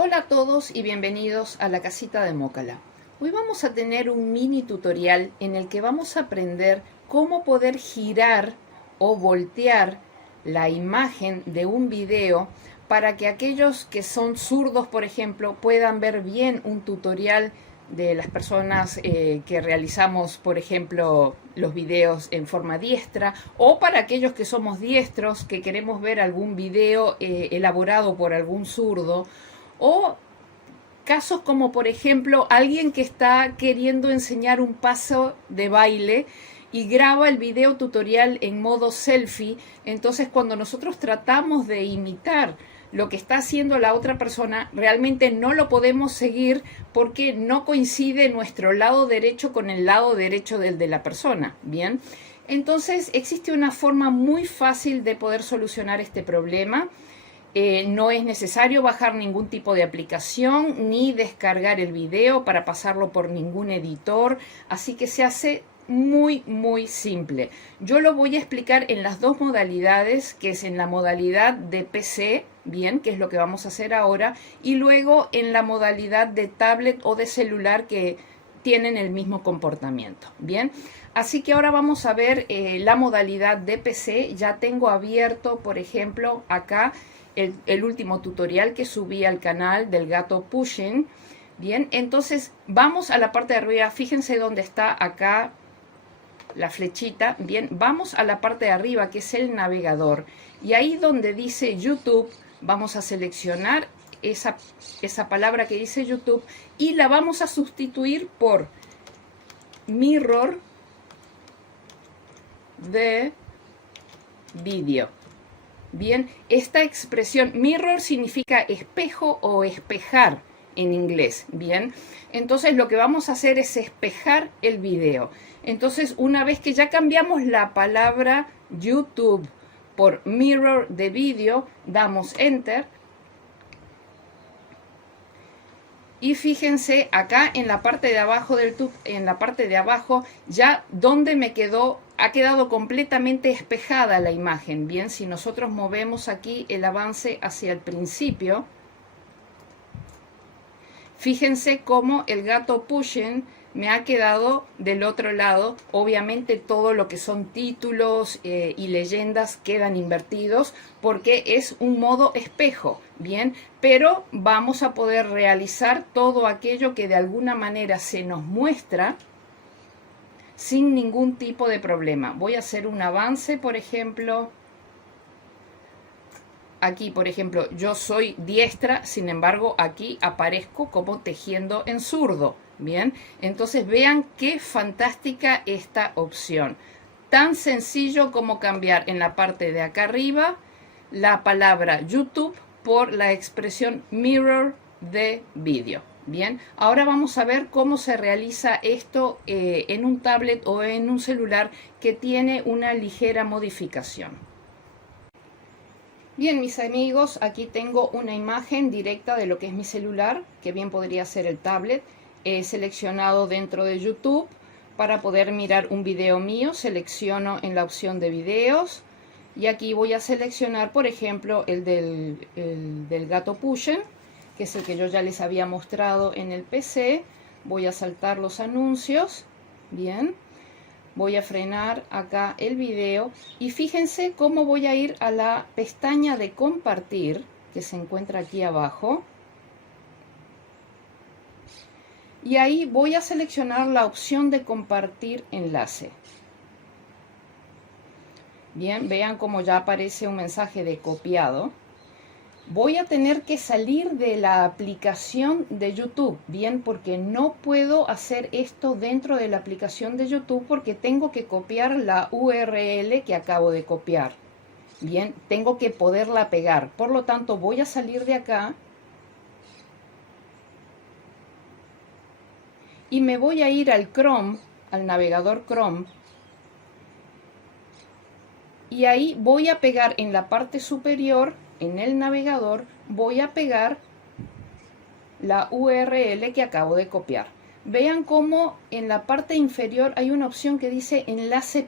Hola a todos y bienvenidos a la casita de Mócala. Hoy vamos a tener un mini tutorial en el que vamos a aprender cómo poder girar o voltear la imagen de un video para que aquellos que son zurdos, por ejemplo, puedan ver bien un tutorial de las personas que realizamos, por ejemplo, los videos en forma diestra, o para aquellos que somos diestros, que queremos ver algún video elaborado por algún zurdo, o casos como por ejemplo alguien que está queriendo enseñar un paso de baile y graba el video tutorial en modo selfie. Entonces cuando nosotros tratamos de imitar lo que está haciendo la otra persona, realmente no lo podemos seguir porque no coincide nuestro lado derecho con el lado derecho del de la persona. Bien, entonces existe una forma muy fácil de poder solucionar este problema. No es necesario bajar ningún tipo de aplicación ni descargar el video para pasarlo por ningún editor, así que se hace muy simple. Yo lo voy a explicar en las dos modalidades, que es en la modalidad de PC, bien, que es lo que vamos a hacer ahora, y luego en la modalidad de tablet o de celular, que tienen el mismo comportamiento. Bien, así que ahora vamos a ver la modalidad de PC. Ya tengo abierto, por ejemplo, acá el último tutorial que subí al canal del gato Pushing. Bien, entonces vamos a la parte de arriba. Fíjense dónde está acá la flechita. Bien, vamos a la parte de arriba, que es el navegador, y ahí donde dice YouTube vamos a seleccionar esa palabra que dice YouTube y la vamos a sustituir por mirror de vídeo. Bien, esta expresión mirror significa espejo o espejar en inglés. Bien, entonces lo que vamos a hacer es espejar el video. Entonces, una vez que ya cambiamos la palabra YouTube por mirror de vídeo, damos enter. Y fíjense acá en la parte de abajo en la parte de abajo, ya donde me quedó, ha quedado completamente espejada la imagen. Bien, si nosotros movemos aquí el avance hacia el principio, fíjense cómo el gato Pushing me ha quedado del otro lado. Obviamente todo lo que son títulos y leyendas quedan invertidos porque es un modo espejo. Bien, pero vamos a poder realizar todo aquello que de alguna manera se nos muestra sin ningún tipo de problema. Voy a hacer un avance, por ejemplo. Aquí, por ejemplo, yo soy diestra, sin embargo, aquí aparezco como tejiendo en zurdo. Bien, entonces vean qué fantástica esta opción. Tan sencillo como cambiar en la parte de acá arriba la palabra YouTube por la expresión mirror de vídeo. Bien, ahora vamos a ver cómo se realiza esto en un tablet o en un celular que tiene una ligera modificación. Bien, mis amigos, aquí tengo una imagen directa de lo que es mi celular, que bien podría ser el tablet. He seleccionado dentro de YouTube para poder mirar un video mío. Selecciono en la opción de videos y aquí voy a seleccionar, por ejemplo, el del gato Pushing, que es el que yo ya les había mostrado en el PC. Voy a saltar los anuncios. Bien. Voy a frenar acá el video y fíjense cómo voy a ir a la pestaña de compartir, que se encuentra aquí abajo. Y ahí voy a seleccionar la opción de compartir enlace. Bien, vean cómo ya aparece un mensaje de copiado. Voy a tener que salir de la aplicación de YouTube, bien, porque no puedo hacer esto dentro de la aplicación de YouTube porque tengo que copiar la URL que acabo de copiar. Bien, tengo que poderla pegar. Por lo tanto, voy a salir de acá y me voy a ir al Chrome, al navegador Chrome. Y ahí voy a pegar en la parte superior, en el navegador, voy a pegar la URL que acabo de copiar. Vean cómo en la parte inferior hay una opción que dice enlace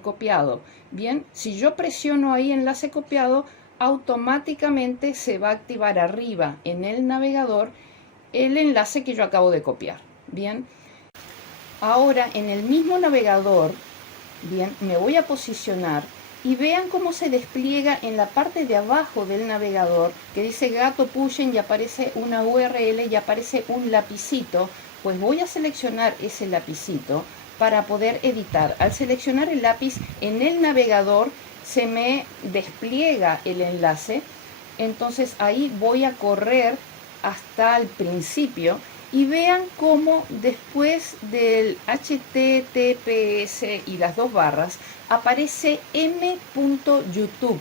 copiado. Bien, si yo presiono ahí enlace copiado, automáticamente se va a activar arriba en el navegador el enlace que yo acabo de copiar. Bien, ahora en el mismo navegador, bien, me voy a posicionar y vean cómo se despliega en la parte de abajo del navegador que dice Gato Pushen y aparece una URL y aparece un lapicito. Pues voy a seleccionar ese lapicito para poder editar. Al seleccionar el lápiz en el navegador se me despliega el enlace, entonces ahí voy a correr hasta el principio y vean cómo después del HTTPS y las dos barras aparece m.youtube.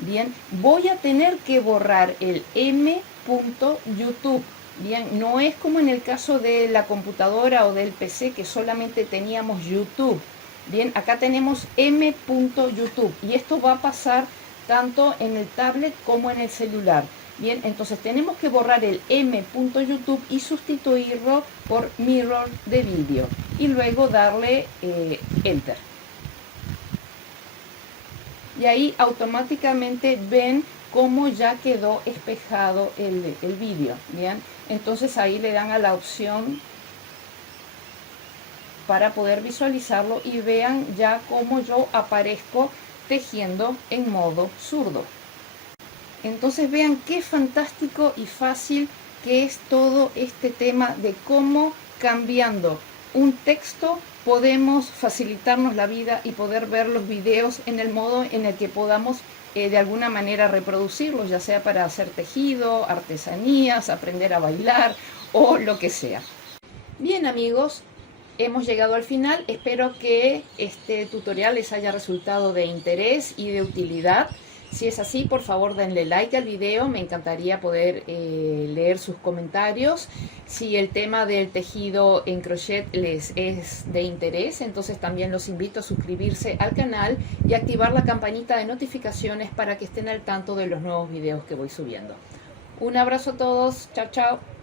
Bien, voy a tener que borrar el m.youtube. Bien, no es como en el caso de la computadora o del PC que solamente teníamos YouTube. Bien, acá tenemos m.youtube y esto va a pasar tanto en el tablet como en el celular. Bien, entonces tenemos que borrar el m.youtube y sustituirlo por mirror de vídeo y luego darle enter. Y ahí automáticamente ven cómo ya quedó espejado el vídeo. Bien, entonces ahí le dan a la opción para poder visualizarlo y vean ya cómo yo aparezco tejiendo en modo zurdo. Entonces vean qué fantástico y fácil que es todo este tema de cómo cambiando un texto podemos facilitarnos la vida y poder ver los videos en el modo en el que podamos de alguna manera reproducirlos, ya sea para hacer tejido, artesanías, aprender a bailar o lo que sea. Bien amigos, hemos llegado al final. Espero que este tutorial les haya resultado de interés y de utilidad. Si es así, por favor denle like al video, me encantaría poder leer sus comentarios. Si el tema del tejido en crochet les es de interés, entonces también los invito a suscribirse al canal y activar la campanita de notificaciones para que estén al tanto de los nuevos videos que voy subiendo. Un abrazo a todos, chao chao.